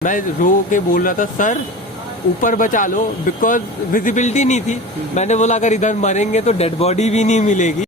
मैं रो के बोल रहा था सर ऊपर बचा लो, बिकॉज विजिबिलिटी नहीं थी। मैंने बोला अगर इधर मरेंगे तो डेड बॉडी भी नहीं मिलेगी।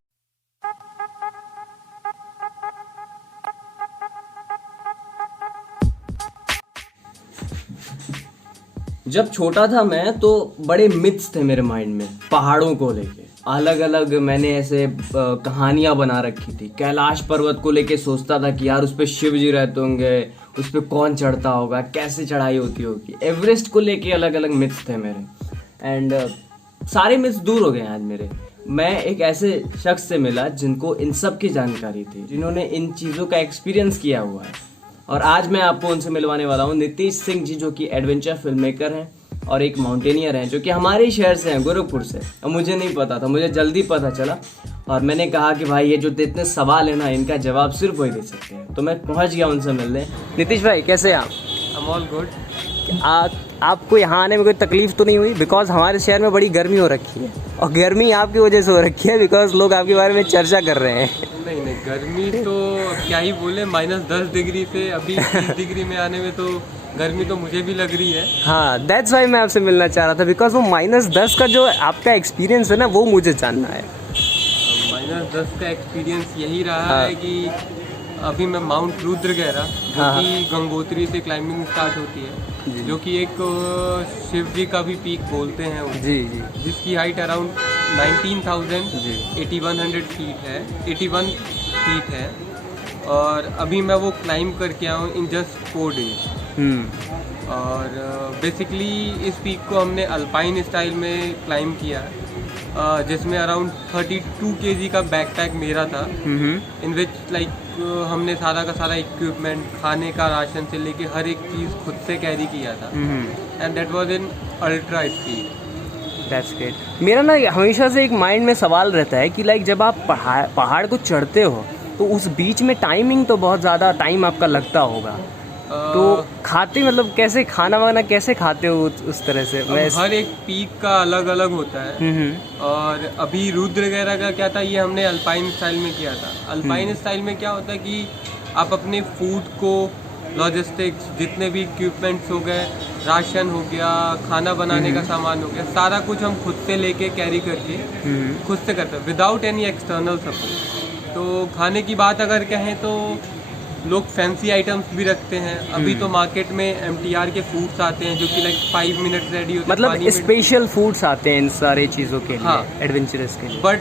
जब छोटा था मैं तो बड़े मिथ्स थे मेरे माइंड में पहाड़ों को लेके। अलग अलग मैंने ऐसे कहानियां बना रखी थी। कैलाश पर्वत को लेके सोचता था कि यार उस पे शिव जी रहते होंगे, उस पे कौन चढ़ता होगा, कैसे चढ़ाई होती होगी। एवरेस्ट को लेके अलग अलग मिथ्स थे मेरे, एंड सारे मिथ्स दूर हो गए आज मेरे। मैं एक ऐसे शख्स से मिला जिनको इन सब की जानकारी थी, जिन्होंने इन चीज़ों का एक्सपीरियंस किया हुआ है। और आज मैं आपको उनसे मिलवाने वाला हूँ। नीतीश सिंह जी, जो कि एडवेंचर फिल्म मेकर हैं और एक माउंटेनियर हैं, जो कि हमारे ही शहर से हैं, गोरखपुर से। और मुझे नहीं पता था, मुझे जल्दी पता चला। और मैंने कहा कि भाई ये जो इतने सवाल है ना, इनका जवाब सिर्फ वही दे सकते हैं। तो मैं पहुँच गया उनसे मिलने। नीतीश भाई कैसे हैं आप? I am all good. आपको यहाँ आने में कोई तकलीफ तो नहीं हुई? बिकॉज हमारे शहर में बड़ी गर्मी हो रखी है, और गर्मी आपकी वजह से हो रखी है, बिकॉज लोग आपके बारे में चर्चा कर रहे हैं। नहीं, गर्मी तो क्या ही बोले, -10 डिग्री से अभी 30 डिग्री में आने में तो गर्मी तो मुझे भी लग रही है। हाँ, दैट्स वाई मैं आपसे मिलना चाह रहा था, बिकॉज वो -10 का जो आपका एक्सपीरियंस है ना, वो मुझे जानना है। -10 का एक्सपीरियंस यही रहा है कि अभी मैं माउंट रुद्रगैरा, जो कि गंगोत्री से क्लाइंबिंग स्टार्ट होती है, जो कि एक शिव जी का भी पीक बोलते हैं वो, जी, जिसकी हाइट अराउंड 19,8100 फीट है, 81 फीट है। और अभी मैं वो क्लाइंब करके आया हूँ इन जस्ट 4 डेज। और बेसिकली इस पीक को हमने अल्पाइन स्टाइल में क्लाइंब किया है, जिसमें अराउंड 32 kg का बैकपैक मेरा था, इन विच लाइक हमने सारा का सारा इक्विपमेंट, खाने का राशन से लेके हर एक चीज़ खुद से कैरी किया था। And that was in ultra speed. That's great. मेरा ना हमेशा से एक माइंड में सवाल रहता है कि लाइक जब आप पहाड़ को चढ़ते हो तो उस बीच में टाइमिंग तो बहुत ज़्यादा टाइम आपका लगता होगा। तो खाते मतलब कैसे, खाना वाना कैसे खाते हो उस तरह से? हर एक पीक का अलग अलग होता है। और अभी रुद्रगैरा का क्या था, ये हमने अल्पाइन स्टाइल में किया था। अल्पाइन स्टाइल में क्या होता है कि आप अपने फूड को, लॉजिस्टिक्स, जितने भी इक्विपमेंट्स हो गए, राशन हो गया, खाना बनाने का सामान हो गया, सारा कुछ हम खुद से लेके कैरी करके खुद से करते हैं, विदाउट एनी एक्सटर्नल सपोर्ट। तो खाने की बात अगर कहें तो लोग फैंसी आइटम्स भी रखते हैं। अभी तो मार्केट में MTR के फूड्स आते हैं, जो कि लाइक 5 मिनट रेडी होते हैं, मतलब स्पेशल फूड्स आते हैं इन सारे चीज़ों के लिए। हाँ, एडवेंचरस के लिए। बट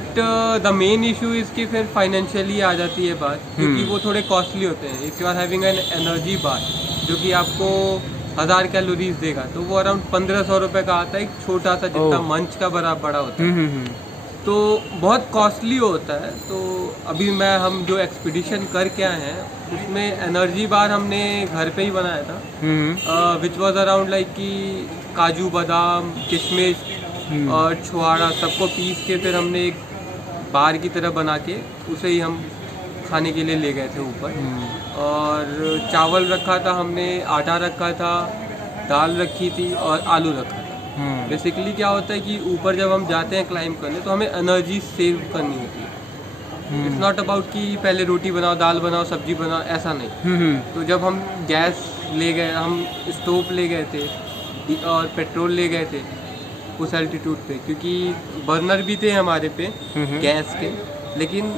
द मेन इशू इसकी फिर फाइनेंशियली आ जाती है बात, क्योंकि वो थोड़े कॉस्टली होते हैं। If you are having an energy bar, जो कि आपको 1000 कैलोरीज देगा, तो वो अराउंड 1500 रुपये का आता है, एक छोटा सा जितना मंच का बड़ा होता है। तो बहुत कॉस्टली होता है। तो अभी हम जो एक्सपीडिशन करके आए हैं, उसमें एनर्जी बार हमने घर पे ही बनाया था, विच वाज अराउंड लाइक कि काजू, बादाम, किशमिश और छुआड़ा सबको पीस के फिर हमने एक बार की तरह बना के उसे ही हम खाने के लिए ले गए थे ऊपर। और चावल रखा था हमने, आटा रखा था, दाल रखी थी और आलू रखा था। बेसिकली क्या होता है कि ऊपर जब हम जाते हैं क्लाइंब करने, तो हमें एनर्जी सेव करनी होती है। इट्स नॉट अबाउट कि पहले रोटी बनाओ, दाल बनाओ, सब्जी बनाओ, ऐसा नहीं। तो जब हम गैस ले गए, हम स्टोव ले गए थे और पेट्रोल ले गए थे उस एल्टीट्यूड पे, क्योंकि बर्नर भी थे हमारे पे गैस के, लेकिन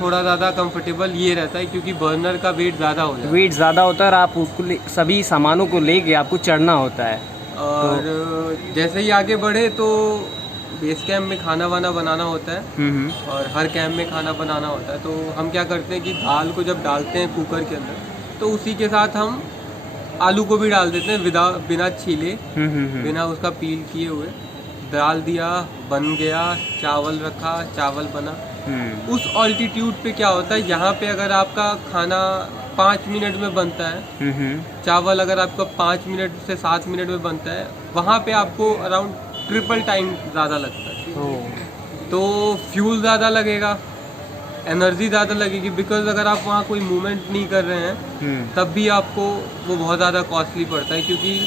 थोड़ा ज़्यादा कंफर्टेबल ये रहता है क्योंकि बर्नर का वेट ज़्यादा होता है। वेट ज़्यादा होता है और आप उसको सभी सामानों को लेके आपको चढ़ना होता है। और जैसे ही आगे बढ़े तो बेस कैंप में खाना वाना बनाना होता है, और हर कैंप में खाना बनाना होता है। तो हम क्या करते हैं कि दाल को जब डालते हैं कुकर के अंदर, तो उसी के साथ हम आलू को भी डाल देते हैं, बिना छीले, बिना उसका पील किए हुए डाल दिया, बन गया। चावल रखा, चावल बना। उस ऑल्टीट्यूड पे क्या होता है, यहाँ पे अगर आपका खाना 5 मिनट में बनता है, चावल अगर आपका 5 मिनट से 7 मिनट में बनता है, वहाँ पे आपको अराउंड ट्रिपल टाइम ज़्यादा लगता है। तो फ्यूल ज़्यादा लगेगा, एनर्जी ज़्यादा लगेगी, बिकॉज अगर आप वहाँ कोई मूवमेंट नहीं कर रहे हैं तब भी आपको वो बहुत ज़्यादा कॉस्टली पड़ता है, क्योंकि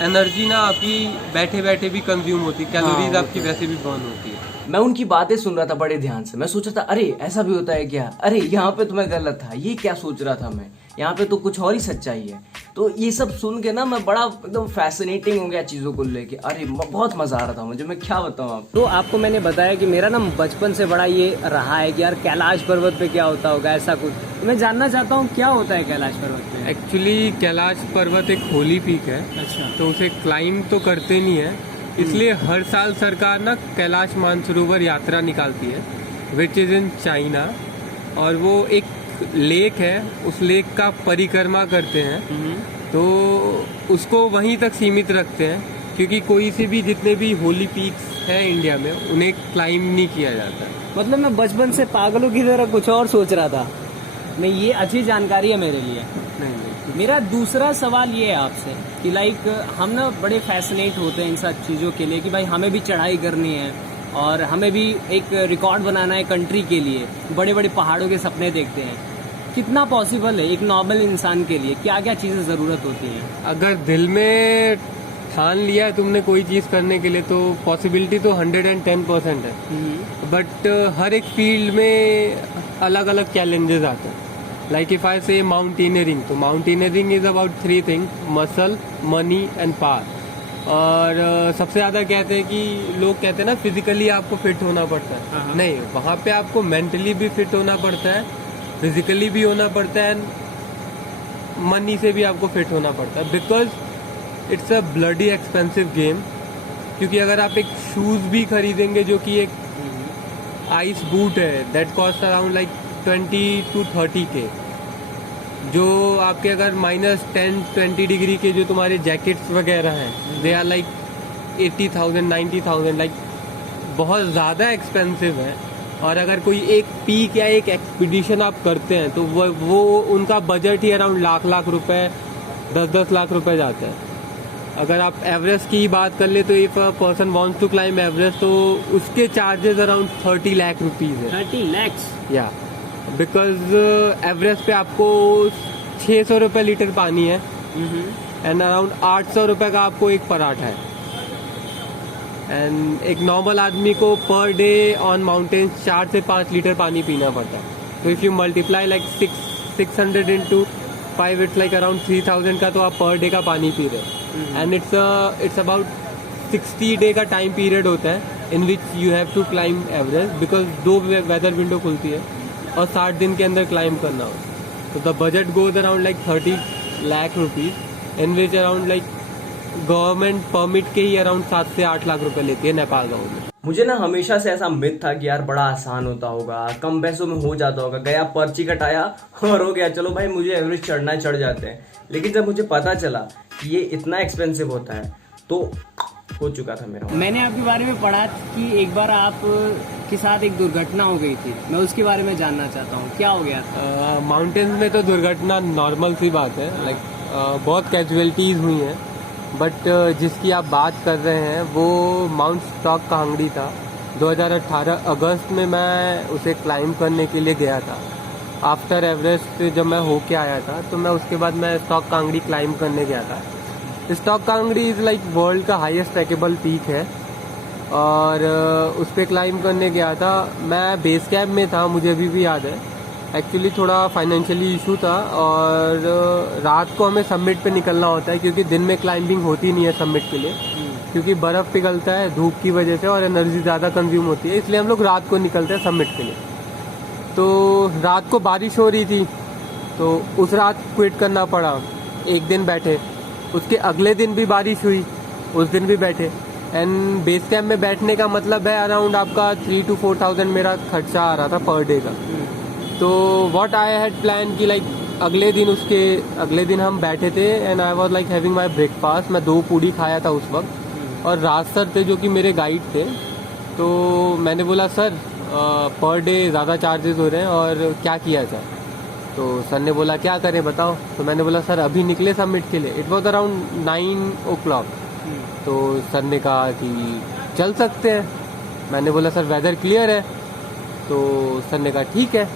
एनर्जी ना आपकी बैठे बैठे भी कंज्यूम होती है, कैलोरीज आपकी वैसे भी बर्न होती है। मैं उनकी बातें सुन रहा था बड़े ध्यान से। मैं सोच रहा था अरे ऐसा भी होता है क्या, अरे यहाँ पे तो मैं गलत था, ये क्या सोच रहा था मैं, यहाँ पे तो कुछ और ही सच्चाई है। तो ये सब सुन के ना मैं बड़ा एकदम फैसिनेटिंग हो गया चीज़ों को लेके। अरे बहुत मज़ा आ रहा था मुझे, मैं क्या बताऊँ आप। तो आपको मैंने बताया कि मेरा ना बचपन से बड़ा ये रहा है कि यार कैलाश पर्वत पे क्या होता होगा, ऐसा कुछ। तो मैं जानना चाहता हूँ क्या होता है कैलाश पर्वत पे। एक्चुअली कैलाश पर्वत एक होली पीक है, अच्छा। तो उसे क्लाइम तो करते नहीं है, इसलिए हर साल सरकार ना कैलाश मानसरोवर यात्रा निकालती है, विच इज़ इन चाइना। और वो एक लेक है, उस लेक का परिक्रमा करते हैं, तो उसको वहीं तक सीमित रखते हैं, क्योंकि कोई से भी जितने भी होली पीक्स हैं इंडिया में उन्हें क्लाइम नहीं किया जाता। मतलब मैं बचपन से पागलों की तरह कुछ और सोच रहा था, मैं ये अच्छी जानकारी है मेरे लिए। नहीं। मेरा दूसरा सवाल ये है आपसे कि लाइक हम ना बड़े फैसिनेट होते हैं इन सब चीज़ों के लिए कि भाई हमें भी चढ़ाई करनी है और हमें भी एक रिकॉर्ड बनाना है कंट्री के लिए, बड़े बड़े पहाड़ों के सपने देखते हैं। कितना पॉसिबल है एक नॉर्मल इंसान के लिए, क्या क्या चीज़ें ज़रूरत होती हैं? अगर दिल में ठान लिया है तुमने कोई चीज़ करने के लिए तो पॉसिबिलिटी तो 110% है। बट हर एक फील्ड में अलग अलग चैलेंजेस आते हैं। लाइक इफ आई से माउंटेनियरिंग, तो mountaineering is about 3 thing, muscle, money and power. और सबसे ज़्यादा कहते हैं कि लोग कहते हैं ना फिजिकली आपको फिट होना पड़ता है, नहीं, वहाँ पे आपको मेंटली भी फिट होना पड़ता है, फिजिकली भी होना पड़ता है, मनी से भी आपको फिट होना पड़ता है, because it's a bloody expensive game. क्योंकि अगर आप एक शूज़ भी खरीदेंगे जो कि एक आइस बूट है, that cost around like 20 to 30K, जो आपके अगर -10-20 डिग्री के जो तुम्हारे जैकेट्स वगैरह हैं, दे आर लाइक 80,000 90,000, लाइक बहुत ज़्यादा एक्सपेंसिव है। और अगर कोई एक पीक या एक एक्सपीडिशन आप करते हैं तो वो उनका बजट ही अराउंड लाख रुपए, 10-10 लाख रुपए जाता है। अगर आप एवरेस्ट की बात कर ले तो if a person wants to climb Everest तो उसके चार्जेस अराउंड 30 लाख रुपीज़ है। 30 lakhs? या बिकॉज एवरेस्ट पे आपको 600 रुपये लीटर पानी है एंड अराउंड 800 रुपये का आपको एक पराठा है। एंड एक नॉर्मल आदमी को पर डे ऑन माउंटेन्स 4 से 5 लीटर पानी पीना पड़ता है। तो if you multiply like 600 into 5, it's like around 3000 का तो आप पर डे का पानी पी रहे हैं। एंड इट्स अबाउट 60 डे का टाइम पीरियड होता है in which you have to climb Everest, because 2 weather window खुलती है और 60 दिन के अंदर क्लाइम करना हो। तो the budget goes around like 30 lakh rupees, in which around like government permit के ही अराउंड 7 से 8 लाख रुपए लेती है नेपाल गवर्नमेंट। मुझे ना हमेशा से ऐसा मिथ था कि यार बड़ा आसान होता होगा, कम पैसों में हो जाता होगा, गया पर्ची कटाया और हो गया, चलो भाई मुझे एवरेस्ट चढ़ना है, चढ़ जाते हैं। लेकिन जब मुझे पता चला कि ये इतना एक्सपेंसिव होता है तो हो चुका था मेरा। मैंने आपके बारे में पढ़ा कि एक बार आप के साथ एक दुर्घटना हो गई थी, मैं उसके बारे में जानना चाहता हूँ, क्या हो गया था? माउंटेन्स में तो दुर्घटना नॉर्मल सी बात है, लाइक बहुत कैजुअलिटीज़ हुई हैं, बट जिसकी आप बात कर रहे हैं वो माउंट स्टॉक कांगड़ी था। 2018 अगस्त में मैं उसे क्लाइम करने के लिए गया था। आफ्टर एवरेस्ट जब मैं होके आया था तो मैं उसके बाद मैं स्टॉक कांगड़ी क्लाइम करने गया था। Stock Kangri is like world का हाईएस्ट ट्रैकेबल पीक है और उस पर क्लाइम करने गया था। मैं बेस कैंप में था, मुझे अभी भी याद है। एक्चुअली थोड़ा फाइनेंशियली इशू था और रात को हमें समिट पे निकलना होता है क्योंकि दिन में क्लाइंबिंग होती नहीं है समिट के लिए, क्योंकि बर्फ़ पिघलता है धूप की वजह से और एनर्जी ज़्यादा कंज्यूम होती है, इसलिए हम लोग रात को निकलते हैं समिट के लिए। तो रात को बारिश हो रही थी तो उस रात क्विट करना पड़ा, एक दिन बैठे। उसके अगले दिन भी बारिश हुई, उस दिन भी बैठे। एंड बेस कैंप में बैठने का मतलब है अराउंड आपका 3 to 4,000 मेरा खर्चा आ रहा था पर डे का। तो व्हाट आई हैड प्लान कि लाइक अगले दिन हम बैठे थे and I was like having my breakfast. मैं 2 पूड़ी खाया था उस वक्त और राज सर थे जो कि मेरे गाइड थे। तो मैंने बोला सर पर डे ज़्यादा चार्जेस हो रहे हैं और क्या किया जाए। तो सर ने बोला क्या करें बताओ। तो मैंने बोला सर अभी निकले समिट के लिए, इट वॉज अराउंड 9 o'clock। तो सर ने कहा कि चल सकते हैं। मैंने बोला सर वेदर क्लियर है। तो सर ने कहा ठीक है।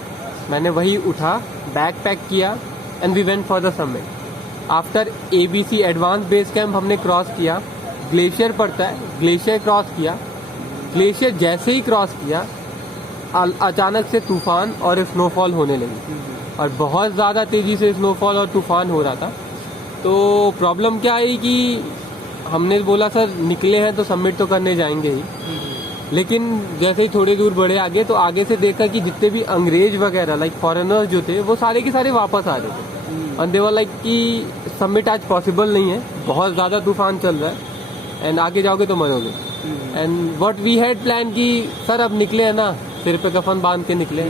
मैंने वही उठा, बैग पैक किया and we went for the summit. After ABC advance base camp हमने क्रॉस किया, ग्लेशियर पड़ता है, ग्लेशियर क्रॉस किया। ग्लेशियर जैसे ही क्रॉस किया अचानक से तूफान और स्नोफॉल होने लगी और बहुत ज़्यादा तेज़ी से स्नोफॉल और तूफान हो रहा था। तो प्रॉब्लम क्या आई कि हमने बोला सर निकले हैं तो सबमिट तो करने जाएंगे ही, लेकिन जैसे ही थोड़ी दूर बढ़े आगे तो आगे से देखा कि जितने भी अंग्रेज वगैरह लाइक फॉरेनर्स जो थे वो सारे के सारे वापस आ रहे थे। और दे वर लाइक कि सबमिट आज पॉसिबल नहीं है, बहुत ज़्यादा तूफान चल रहा है एंड आगे जाओगे तो मरोगे। And what we had plan कि सर अब निकले हैं ना, सिर पे कफन बांध के निकले,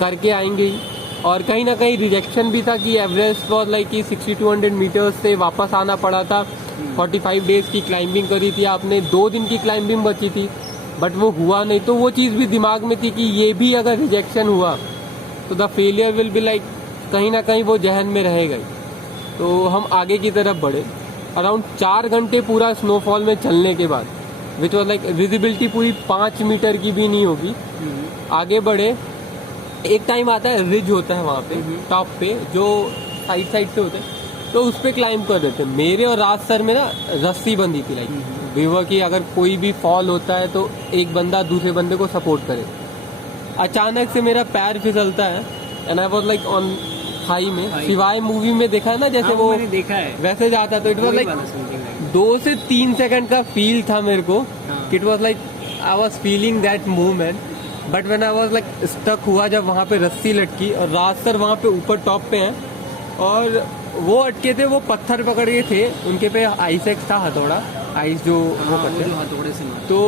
करके आएंगे ही। और कहीं ना कहीं रिजेक्शन भी था कि एवरेस्ट फॉर लाइक कि 6200 मीटर्स से वापस आना पड़ा था। 45 डेज की क्लाइंबिंग करी थी आपने, 2 दिन की क्लाइंबिंग बची थी, बट वो हुआ नहीं। तो वो चीज़ भी दिमाग में थी कि ये भी अगर रिजेक्शन हुआ तो the failure will be like कहीं ना कहीं वो जहन में रहेगा ही। तो हम आगे की तरफ बढ़े। अराउंड 4 घंटे पूरा स्नोफॉल में चलने के बाद, विच वॉज लाइक विजिबिलिटी पूरी 5 मीटर की भी नहीं होगी, आगे बढ़े। एक टाइम आता है रिज होता है वहाँ पे टॉप पे जो साइड साइड से होते हैं, तो उस पे क्लाइंब कर रहे थे। मेरे और राज सर में ना रस्सी बंधी थी लाइक विवर की, अगर कोई भी फॉल होता है तो एक बंदा दूसरे बंदे को सपोर्ट करे। अचानक से मेरा पैर फिसलता है and I was like on high में। शिवाय मूवी में देखा है ना जैसे हाँ, वो मैंने देखा है वैसे जाता, तो इट वाज लाइक 2 से 3 सेकंड का फील था मेरे को। It was like I was feeling that movement, but when I was like stuck हुआ जब वहाँ पे रस्सी लटकी और राज सर वहाँ पे ऊपर टॉप पे हैं और वो अटके थे, वो पत्थर पकड़ के थे, उनके पे आइस एक्स था, हथौड़ा आइस जो वो करते हैं, हथौड़े से मारा। तो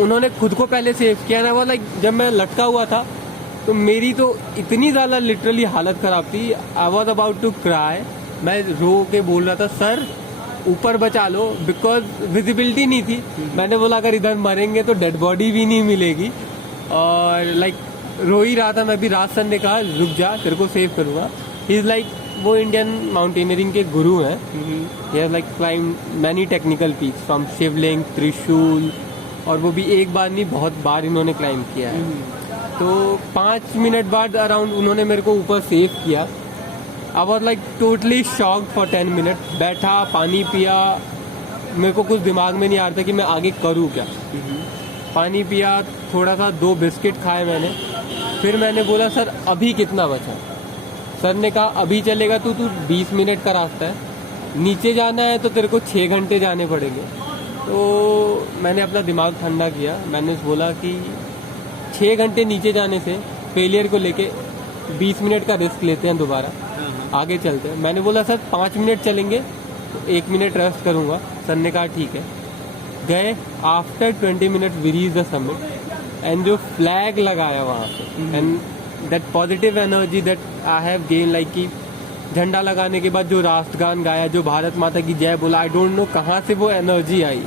उन्होंने खुद को पहले सेव किया ना। वो लाइक जब मैं लटका हुआ था तो मेरी तो इतनी ज़्यादा लिटरली हालत ख़राब थी, I was about to cry. मैं रो के बोल रहा था सर ऊपर बचा लो, बिकॉज विजिबिलिटी नहीं थी। मैंने बोला अगर इधर मरेंगे तो डेड बॉडी भी नहीं मिलेगी, और लाइक रो ही रहा था मैं भी। राज सर ने कहा रुक जा, तेरे को सेव करूँगा। ही इज़ लाइक वो इंडियन माउंटेनियरिंग के गुरु हैं। He has like climb many technical peaks from Shivling, Trishul, और वो भी एक बार नहीं बहुत बार इन्होंने क्लाइंब किया है। तो 5 मिनट बाद अराउंड उन्होंने मेरे को ऊपर सेव किया। I was like totally shocked for 10 minute. बैठा, पानी पिया, मेरे को कुछ दिमाग में नहीं आ रहा था कि मैं आगे करूँ क्या। पानी पिया, थोड़ा सा 2 बिस्किट खाए मैंने। फिर मैंने बोला सर अभी कितना बचा। सर ने कहा अभी चलेगा तू 20 मिनट का रास्ता है, नीचे जाना है तो तेरे को 6 घंटे जाने पड़ेंगे। तो मैंने अपना दिमाग ठंडा किया, मैंने बोला कि 6 घंटे नीचे जाने से फेलियर को लेके 20 मिनट का रिस्क लेते हैं, दोबारा आगे चलते हैं। मैंने बोला सर 5 मिनट चलेंगे तो 1 मिनट रेस्ट करूँगा। सर ने कहा ठीक है। गए, after 20 minute we reach the summit and जो फ्लैग लगाया वहाँ पे and that positive energy that I have gain, like कि झंडा लगाने के बाद जो राष्ट्रगान गाया, जो भारत माता की जय बोला, आई डोंट नो कहाँ से वो एनर्जी आई,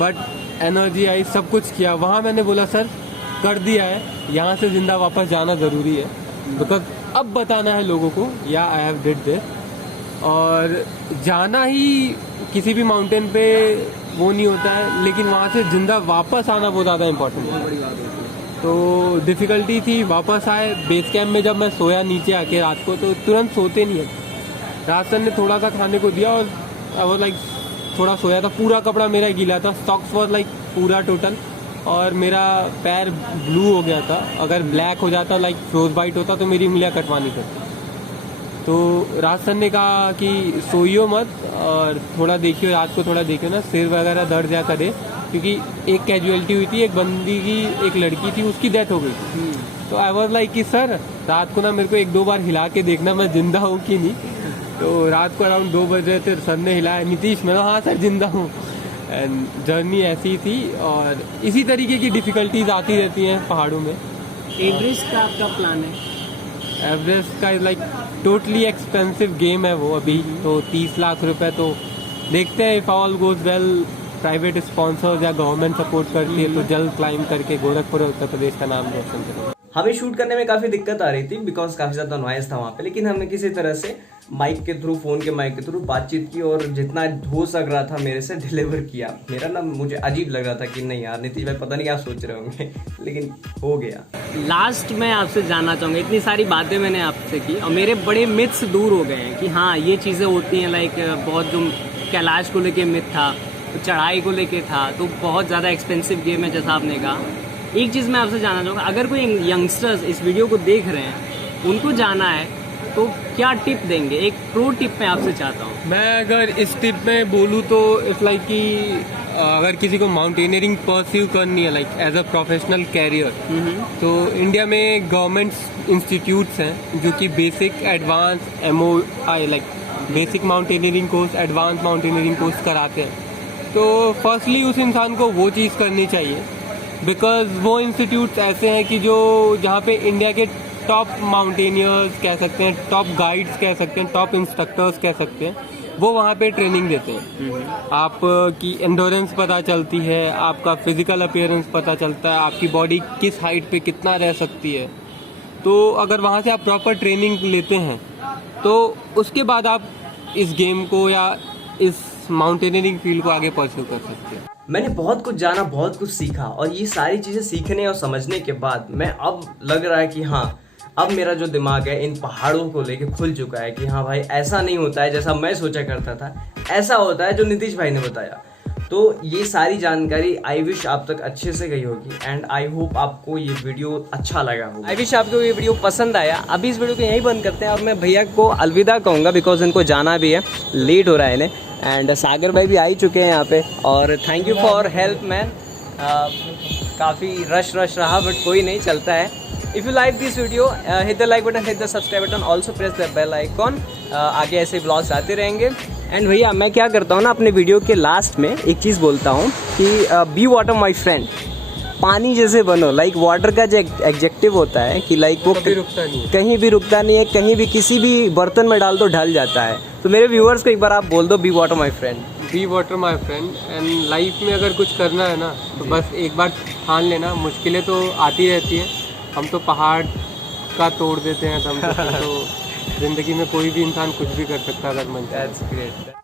बट एनर्जी आई, सब कुछ किया। वहाँ मैंने बोला सर कर दिया है, यहाँ से जिंदा वापस जाना ज़रूरी है, बिकॉज अब बताना है लोगों को या आई हैव डिड दिस। और जाना ही किसी भी माउंटेन पे वो नहीं होता है, लेकिन वहाँ से जिंदा वापस आना बहुत ज़्यादा इम्पोर्टेंट है। तो डिफ़िकल्टी थी, वापस आए बेस कैंप में। जब मैं सोया नीचे आके रात को, तो तुरंत सोते नहीं है। राज सर ने थोड़ा सा खाने को दिया और आई वाज लाइक थोड़ा सोया था। पूरा कपड़ा मेरा गीला था, सॉक्स वाज लाइक पूरा टोटल, और मेरा पैर ब्लू हो गया था। अगर ब्लैक हो जाता लाइक फ्रोज बाइट होता तो मेरी उंगलियां कटवानी पड़ती। तो राज सर ने कहा कि सोइयो मत और थोड़ा देखियो, रात को थोड़ा देखियो ना, सिर वगैरह दर्द जा करे, क्योंकि एक कैजुअलिटी हुई थी, एक बंदी की, एक लड़की थी, उसकी डेथ हो गई थी। तो आई वाज लाइक कि सर रात को ना मेरे को 1-2 बार हिला के देखना मैं जिंदा हूँ कि नहीं। तो रात को अराउंड 2 बज रहे थे, सर ने हिलाया, नीतीश, मैं हाँ सर जिंदा हूँ। एंड जर्नी ऐसी थी, और इसी तरीके की डिफ़िकल्टीज आती रहती हैं पहाड़ों में। एवरेस्ट का आपका प्लान है? एवरेस्ट का लाइक टोटली एक्सपेंसिव गेम है वो अभी, तो 30 लाख रुपए। तो देखते हैं, if all goes well, private sponsors या गवर्नमेंट सपोर्ट करती है तो जल्द क्लाइंब करके गोरखपुर और उत्तर प्रदेश का नाम रोशन करेंगे। हमें शूट करने में काफी दिक्कत आ रही थी, बिकॉज काफी ज्यादा नॉइज था वहाँ पे, लेकिन हमने किसी तरह से माइक के थ्रू, फोन के माइक के थ्रू बातचीत की और जितना हो सक रहा था मेरे से डिलीवर किया। मेरा ना मुझे अजीब लग रहा था कि नहीं यार नीतीश भाई पता नहीं क्या सोच रहे होंगे, लेकिन हो गया। लास्ट में आपसे जानना चाहूँगा, इतनी सारी बातें मैंने आपसे की और मेरे बड़े मिथ्स दूर हो गए हैं कि हाँ ये चीज़ें होती हैं। लाइक बहुत जो कैलाश को लेके मिथ था, चढ़ाई को लेके था, तो बहुत ज़्यादा एक्सपेंसिव गेम है जैसा आपने कहा। एक चीज़ मैं आपसे जानना चाहूँगा, अगर कोई यंगस्टर्स इस वीडियो को देख रहे हैं, उनको जाना है तो क्या टिप देंगे? एक प्रो टिप मैं आपसे चाहता हूँ। मैं अगर इस टिप में बोलूँ तो इट्स लाइक कि अगर किसी को माउंटेनियरिंग परस्यू करनी है like as a professional career, तो इंडिया में गवर्नमेंट इंस्टीट्यूट्स हैं जो कि basic advance like basic mountaineering course, advance mountaineering course कराते हैं। तो फर्स्टली उस इंसान को वो चीज़ करनी चाहिए, बिकॉज वो इंस्टीट्यूट्स ऐसे हैं कि जहाँ पे इंडिया के टॉप माउंटेनियर्स कह सकते हैं, टॉप गाइड्स कह सकते हैं, टॉप इंस्ट्रक्टर्स कह सकते हैं, वो वहाँ पे ट्रेनिंग देते हैं। आपकी एंडोरेंस पता चलती है, आपका फिजिकल अपीयरेंस पता चलता है, आपकी बॉडी किस हाइट पे कितना रह सकती है। तो अगर वहाँ से आप प्रॉपर ट्रेनिंग लेते हैं तो उसके बाद आप इस गेम को या इस माउंटेनियरिंग फील्ड को आगे परस्यू कर सकते हैं। मैंने बहुत कुछ जाना, बहुत कुछ सीखा, और ये सारी चीज़ें सीखने और समझने के बाद मैं अब लग रहा है कि हाँ, अब मेरा जो दिमाग है इन पहाड़ों को लेके खुल चुका है कि हाँ भाई, ऐसा नहीं होता है जैसा मैं सोचा करता था, ऐसा होता है जो नीतीश भाई ने बताया। तो ये सारी जानकारी आई विश आप तक अच्छे से गई होगी, एंड आई होप आपको ये वीडियो अच्छा लगा होगा। आई विश आपको ये वीडियो पसंद आया। अभी इस वीडियो को यहीं बंद करते हैं और मैं भैया को अलविदा कहूँगा, बिकॉज इनको जाना भी है, लेट हो रहा है इन्हें। एंड सागर भाई भी आ ही चुके हैं यहाँ पे, और thank you for help man. काफ़ी रश रहा, बट कोई नहीं, चलता है। If you like this video, hit the like button, hit the subscribe button, also press the bell icon. आगे ऐसे ब्लॉग्स आते रहेंगे। एंड भैया मैं क्या करता हूँ ना, अपने वीडियो के लास्ट में एक चीज़ बोलता हूँ कि बी वाटर माई फ्रेंड, पानी जैसे बनो। लाइक वाटर का जो एग्जेक्टिव होता है कि लाइक वो कभी रुकता नहीं है, कहीं भी रुकता नहीं है, कहीं भी किसी भी बर्तन में डाल दो ढल जाता है। तो मेरे व्यूअर्स को एक बार आप बोल दो, be water my friend. Be water my friend. And life में अगर कुछ करना है ना तो बस एक बार ठान लेना। मुश्किलें तो आती रहती हैं, हम तो पहाड़ का तोड़ देते हैं दम, तो ज़िंदगी में कोई भी इंसान कुछ भी कर सकता है अगर मन चाहे। That's great.